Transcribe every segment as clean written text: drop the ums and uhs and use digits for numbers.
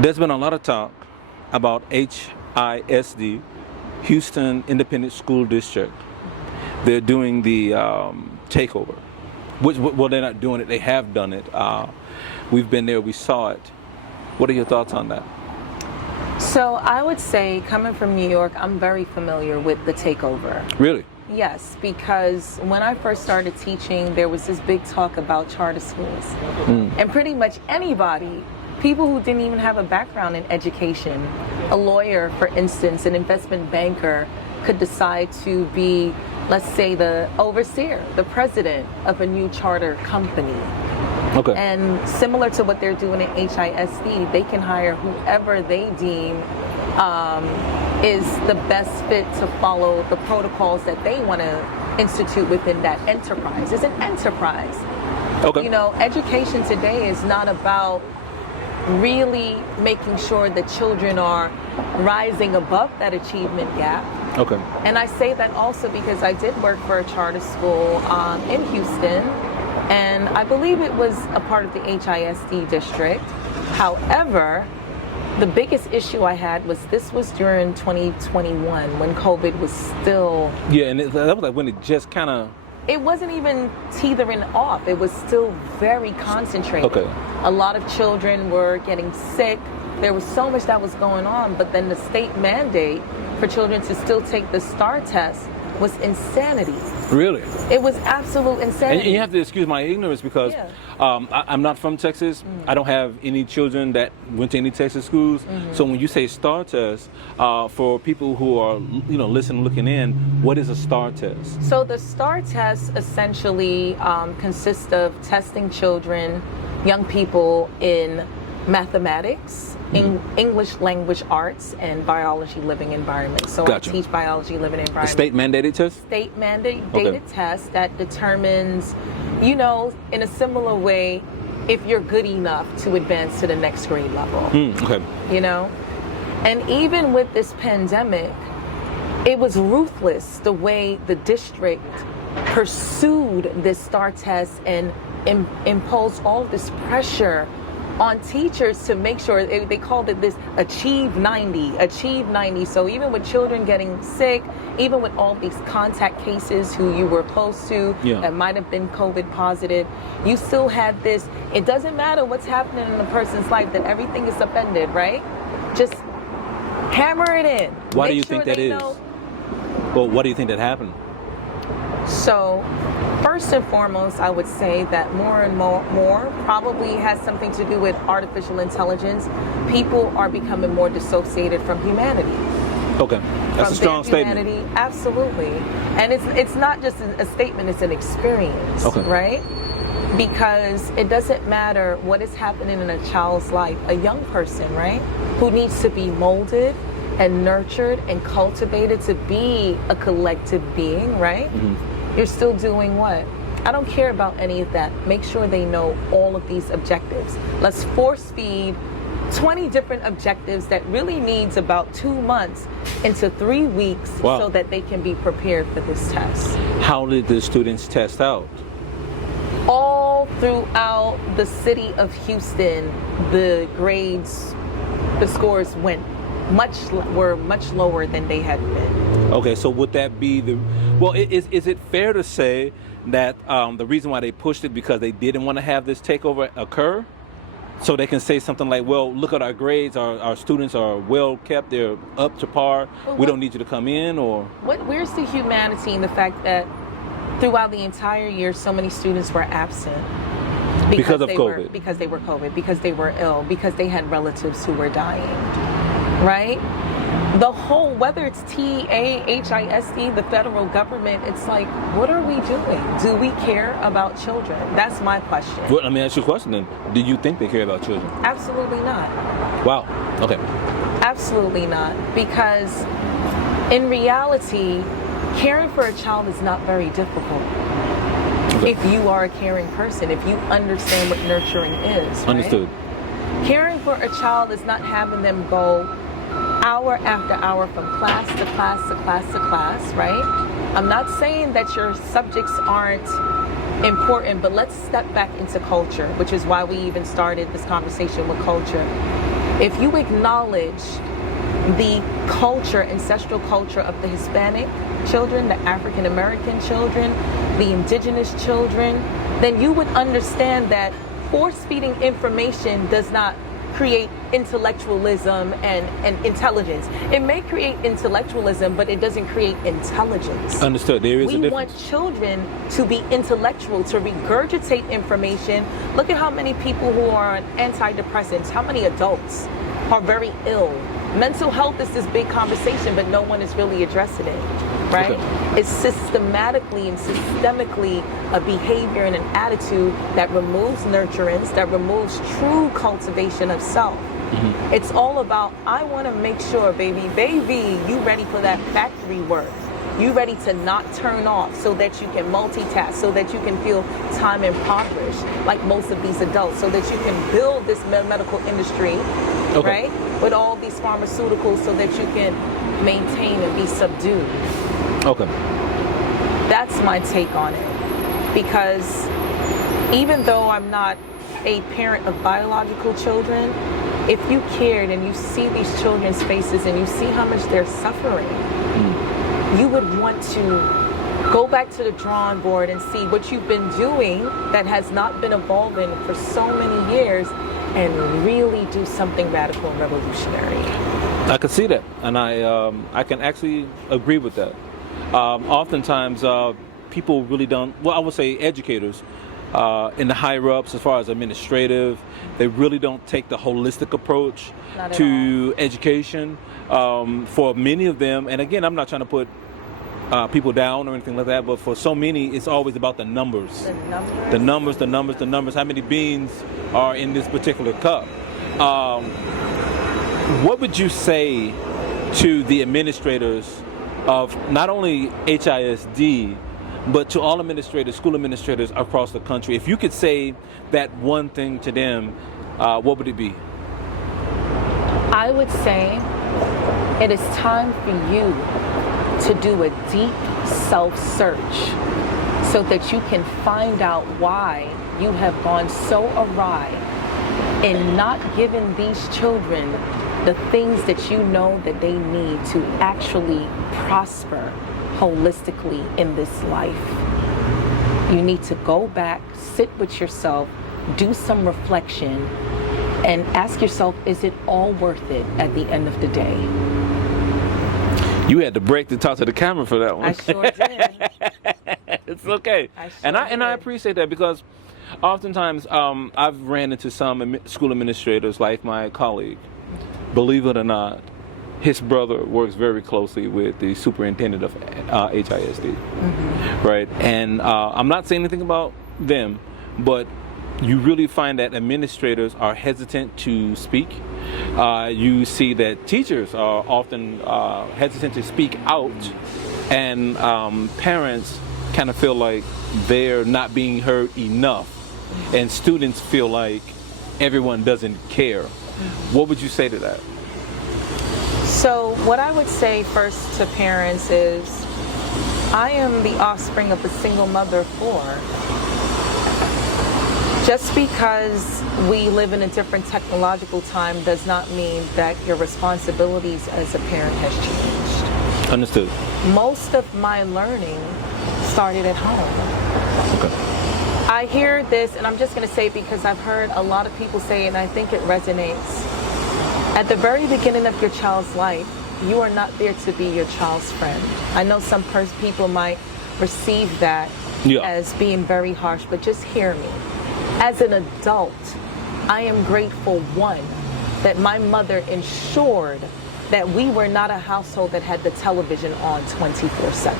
There's been a lot of talk about HISD, Houston Independent School District. They're doing the takeover. Well, they're not doing it. They have done it. We've been there. We saw it. What are your thoughts on that? So I would say, coming from New York, I'm very familiar with the takeover. Really? Yes, because when I first started teaching, there was this big talk about charter schools. And pretty much anybody, people who didn't even have a background in education, a lawyer, for instance, an investment banker, could decide to be, let's say, the overseer, the president of a new charter company. Okay. And similar to what they're doing at HISD, they can hire whoever they deem is the best fit to follow the protocols that they want to institute within that enterprise. It's an enterprise. Okay. You know, education today is not about really making sure that children are rising above that achievement gap. Okay. And I say that also because I did work for a charter school in Houston, and I believe it was a part of the HISD district. However, the biggest issue I had was this was during 2021 when COVID was still... Yeah, and that was like when it just kind of... It wasn't even teetering off. It was still very concentrated. Okay. A lot of children were getting sick. There was so much that was going on, but then the state mandate for children to still take the STAR test was insanity. Really? It was absolute insanity. And you have to excuse my ignorance because I'm not from Texas. I don't have any children that went to any Texas schools. So when you say STAR test, for people who are listening, looking in, what is a STAR test? So the STAR test essentially consists of testing children, young people in mathematics, English language arts, and biology living environment. So Gotcha. I teach biology living environment. A state mandated test? State mandated test that determines, in a similar way, if you're good enough to advance to the next grade level. Okay. And even with this pandemic, it was ruthless the way the district pursued this STAR test and imposed all this pressure on teachers to make sure, they called it this achieve 90. So even with children getting sick, even with all these contact cases who you were close to that might have been COVID positive, you still had this, it doesn't matter what's happening in a person's life, that everything is upended, right? Just hammer it in. Why do you think that is? Well, what do you think that happened? So, first and foremost, I would say that more and more probably has something to do with artificial intelligence. People are becoming more dissociated from humanity. Okay, that's a strong statement. Absolutely. And it's not just a statement, it's an experience, right? Because it doesn't matter what is happening in a child's life, a young person, right, who needs to be molded and nurtured and cultivated to be a collective being, right? You're still doing what? I don't care about any of that. Make sure they know all of these objectives. Let's force feed 20 different objectives that really needs about 2 months into 3 weeks so that they can be prepared for this test. How did the students test out? All throughout the city of Houston, the grades, the scores were much lower than they had been. Okay, so would that be is it fair to say that the reason why they pushed it because they didn't want to have this takeover occur? So they can say something like, well, look at our grades, our students are well kept, they're up to par, we don't need you to come in, or? Where's the humanity in the fact that throughout the entire year so many students were absent? Because of COVID. Because they were COVID, because they were ill, because they had relatives who were dying, right? The whole, whether it's TA, HISD, the federal government, it's like, what are we doing? Do we care about children? That's my question. Well, let me ask you a question then. Do you think they care about children? Absolutely not. Wow. Okay. Absolutely not. Because in reality, caring for a child is not very difficult. Okay. If you are a caring person, if you understand what nurturing is. Right? Understood. Caring for a child is not having them go hour after hour from class to class to class to class, right? I'm not saying that your subjects aren't important, but let's step back into culture, which is why we even started this conversation with culture. If you acknowledge the culture, ancestral culture of the Hispanic children, the African American children, the indigenous children, then you would understand that force-feeding information does not create intellectualism and intelligence. It may create intellectualism, but it doesn't create intelligence. Understood. There is a difference. We want children to be intellectual, to regurgitate information. Look at how many people who are on antidepressants, how many adults are very ill. Mental health is this big conversation, but no one is really addressing it, right? Okay. It's systematically and systemically a behavior and an attitude that removes nurturance, that removes true cultivation of self. Mm-hmm. It's all about, I want to make sure, baby, you ready for that factory work. You ready to not turn off so that you can multitask, so that you can feel time impoverished, like most of these adults, so that you can build this medical industry, okay, right, with all these pharmaceuticals so that you can maintain and be subdued. Okay. That's my take on it. Because even though I'm not a parent of biological children, if you cared and you see these children's faces and you see how much they're suffering, you would want to go back to the drawing board and see what you've been doing that has not been evolving for so many years and really do something radical and revolutionary. I can see that, and I can actually agree with that. Oftentimes, people really don't, well, I would say educators in the higher ups as far as administrative, they really don't take the holistic approach to education. For many of them, and again, I'm not trying to put people down or anything like that, but for so many, it's always about the numbers. The numbers. How many beans are in this particular cup? What would you say to the administrators of not only HISD, but to all administrators, school administrators across the country? If you could say that one thing to them, what would it be? I would say it is time for you to do a deep self-search so that you can find out why you have gone so awry in not giving these children the things that you know that they need to actually prosper holistically in this life. You need to go back, sit with yourself, do some reflection, and ask yourself, is it all worth it at the end of the day? You had to break to talk to the camera for that one. I sure did. It's okay. I appreciate that, because oftentimes I've ran into some school administrators like my colleague. Believe it or not, his brother works very closely with the superintendent of HISD, right? And I'm not saying anything about them, but you really find that administrators are hesitant to speak. You see that teachers are often hesitant to speak out, and parents kind of feel like they're not being heard enough, and students feel like everyone doesn't care. What would you say to that? So what I would say first to parents is, I am the offspring of a single mother of 4. Just because we live in a different technological time does not mean that your responsibilities as a parent has changed. Understood. Most of my learning started at home. Okay. I hear this, and I'm just going to say it because I've heard a lot of people say it, and I think it resonates. At the very beginning of your child's life, you are not there to be your child's friend. I know some people might receive that as being very harsh, but just hear me. As an adult, I am grateful, one, that my mother ensured that we were not a household that had the television on 24/7.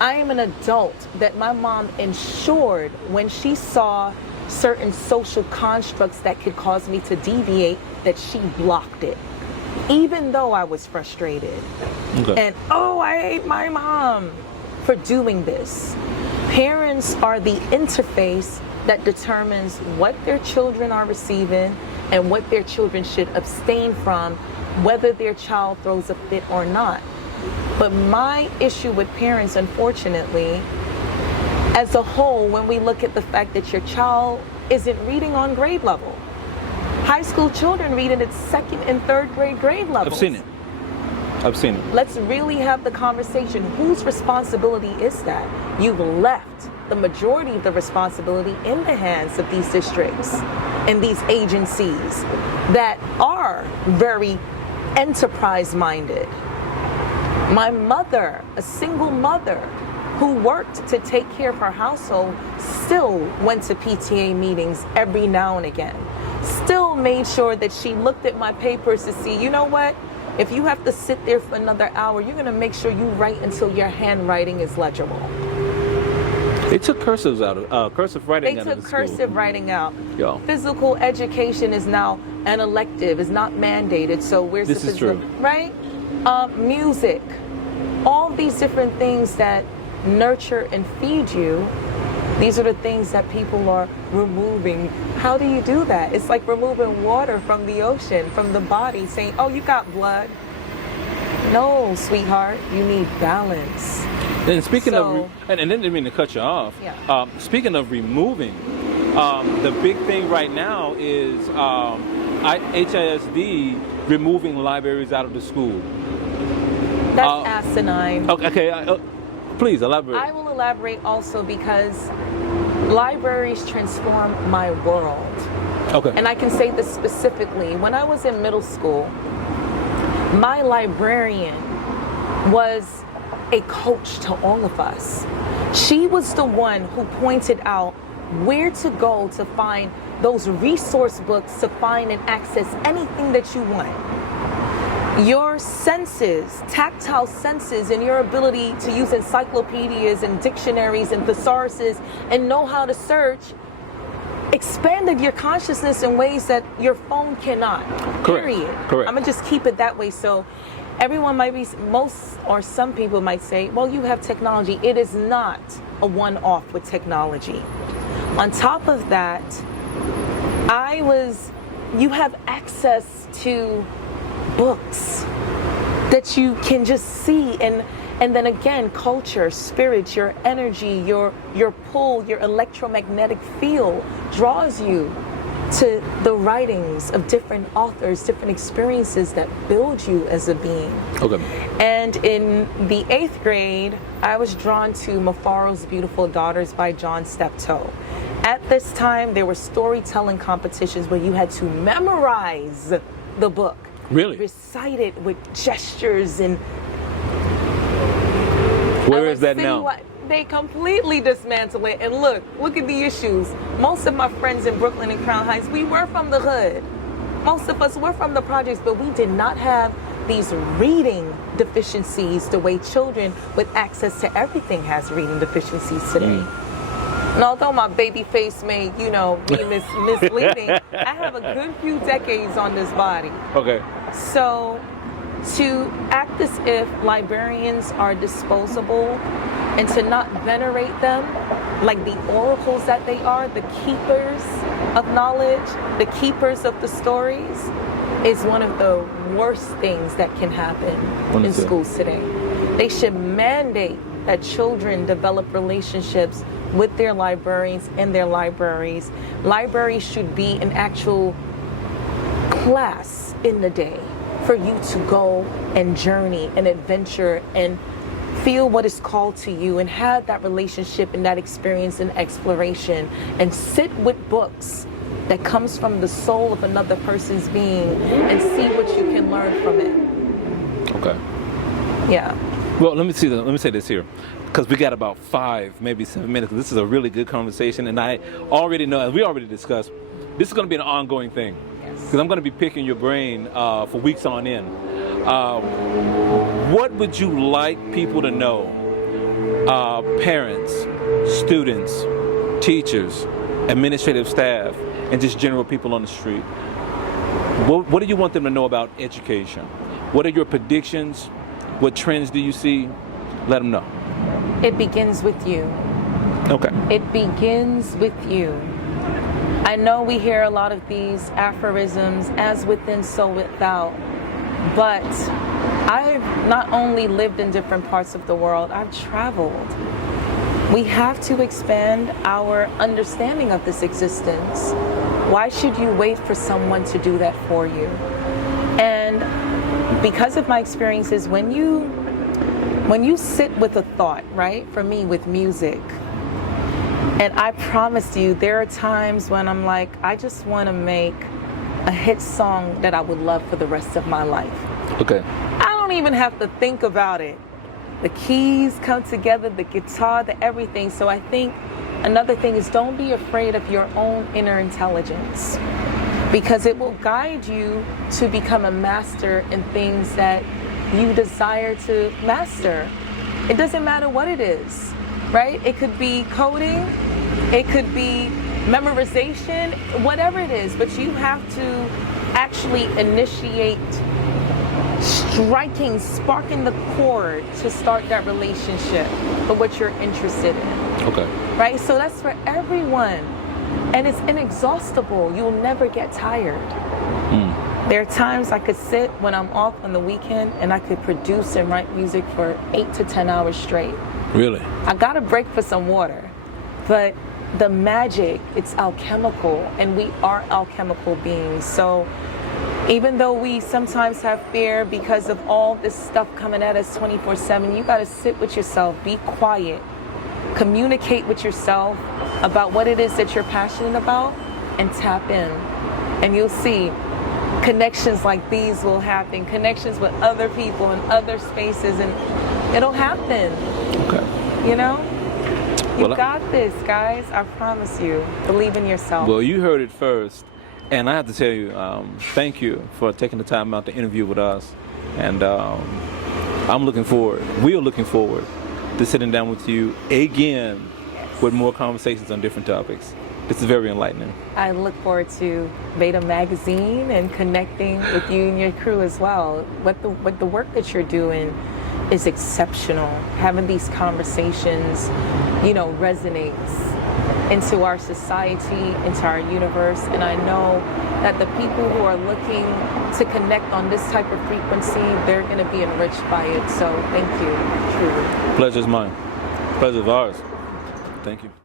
I am an adult that my mom ensured when she saw certain social constructs that could cause me to deviate, that she blocked it, even though I was frustrated. Okay. And I hate my mom for doing this. Parents are the interface that determines what their children are receiving and what their children should abstain from, whether their child throws a fit or not. But my issue with parents, unfortunately, as a whole, when we look at the fact that your child isn't reading on grade level, High school children read it at 2nd and 3rd grade levels. I've seen it. Let's really have the conversation. Whose responsibility is that? You've left the majority of the responsibility in the hands of these districts and these agencies that are very enterprise-minded. My mother, a single mother who worked to take care of her household, still went to PTA meetings every now and again. Still made sure that she looked at my papers to see, you know what? If you have to sit there for another hour, you're going to make sure you write until your handwriting is legible. They took cursive writing out of the school. They took cursive writing out. Yeah. Physical education is now an elective, is not mandated. So we're This is true. Right? Music, all these different things that nurture and feed you. These are the things that people are removing. How do you do that? It's like removing water from the ocean, from the body, saying, oh, you got blood. No, sweetheart, you need balance. And speaking of, and then didn't mean to cut you off. Yeah. Speaking of removing, the big thing right now is HISD removing libraries out of the school. That's asinine. Okay, please elaborate. I will elaborate also because libraries transform my world. Okay. And I can say this specifically. When I was in middle school, my librarian was a coach to all of us. She was the one who pointed out where to go to find those resource books to find and access anything that you want. Your senses, tactile senses, and your ability to use encyclopedias and dictionaries and thesauruses and know how to search expanded your consciousness in ways that your phone cannot. Period. Correct. I'm gonna just keep it that way. So everyone might be, most or some people might say, well, you have technology. It is not a one-off with technology. On top of that, you have access to books that you can just see, and then again, culture, spirit, your energy, your pull, your electromagnetic field draws you to the writings of different authors, different experiences that build you as a being. Okay. And in the 8th grade, I was drawn to Mufaro's Beautiful Daughters by John Steptoe. At this time, there were storytelling competitions where you had to memorize the book. Really? Recite it with gestures and... Where is that now? They completely dismantle it. And look at the issues. Most of my friends in Brooklyn and Crown Heights, we were from the hood. Most of us were from the projects, but we did not have these reading deficiencies the way children with access to everything has reading deficiencies today. And although my baby face may, be misleading, I have a good few decades on this body. Okay. So to act as if librarians are disposable and to not venerate them like the oracles that they are, the keepers of knowledge, the keepers of the stories, is one of the worst things that can happen in schools today. They should mandate that children develop relationships with their librarians in their libraries. Libraries should be an actual class in the day for you to go and journey and adventure and feel what is called to you and have that relationship and that experience and exploration and sit with books that comes from the soul of another person's being and see what you can learn from it. Okay. Yeah. Well, let me say this here, because we got about 5, maybe 7 minutes. This is a really good conversation, and I already know, as we already discussed, this is going to be an ongoing thing. Because I'm going to be picking your brain for weeks on end. What would you like people to know? Parents, students, teachers, administrative staff, and just general people on the street. What do you want them to know about education? What are your predictions? What trends do you see? Let them know. It begins with you. Okay. It begins with you. I know we hear a lot of these aphorisms, as within, so without, but I've not only lived in different parts of the world, I've traveled. We have to expand our understanding of this existence. Why should you wait for someone to do that for you? And because of my experiences, when you sit with a thought, right? For me, with music, and I promise you, there are times when I'm like, I just want to make a hit song that I would love for the rest of my life. Okay. I don't even have to think about it. The keys come together, the guitar, the everything. So I think another thing is, don't be afraid of your own inner intelligence, because it will guide you to become a master in things that you desire to master. It doesn't matter what it is, right? It could be coding, it could be memorization, whatever it is, but you have to actually initiate sparking the chord to start that relationship for what you're interested in. Okay. Right? So that's for everyone. And it's inexhaustible. You'll never get tired. There are times I could sit when I'm off on the weekend and I could produce and write music for 8 to 10 hours straight. Really? I got a break for some water. But the magic, it's alchemical, and we are alchemical beings. So even though we sometimes have fear because of all this stuff coming at us 24/7, you got to sit with yourself, be quiet, communicate with yourself about what it is that you're passionate about, and tap in. And you'll see connections like these will happen, connections with other people in other spaces, and it'll happen. Okay. You know? You Well, got this, guys. I promise you. Believe in yourself. Well, you heard it first. And I have to tell you, thank you for taking the time out to interview with us. And I'm looking forward, we are looking forward to sitting down with you again with more conversations on different topics. This is very enlightening. I look forward to VEDA Magazine and connecting with you and your crew as well. What the work that you're doing is exceptional. Having these conversations, resonates into our society, into our universe, and I know that the people who are looking to connect on this type of frequency, they're going to be enriched by it. So thank you, truly. Pleasure's mine. Pleasure's ours. Thank you.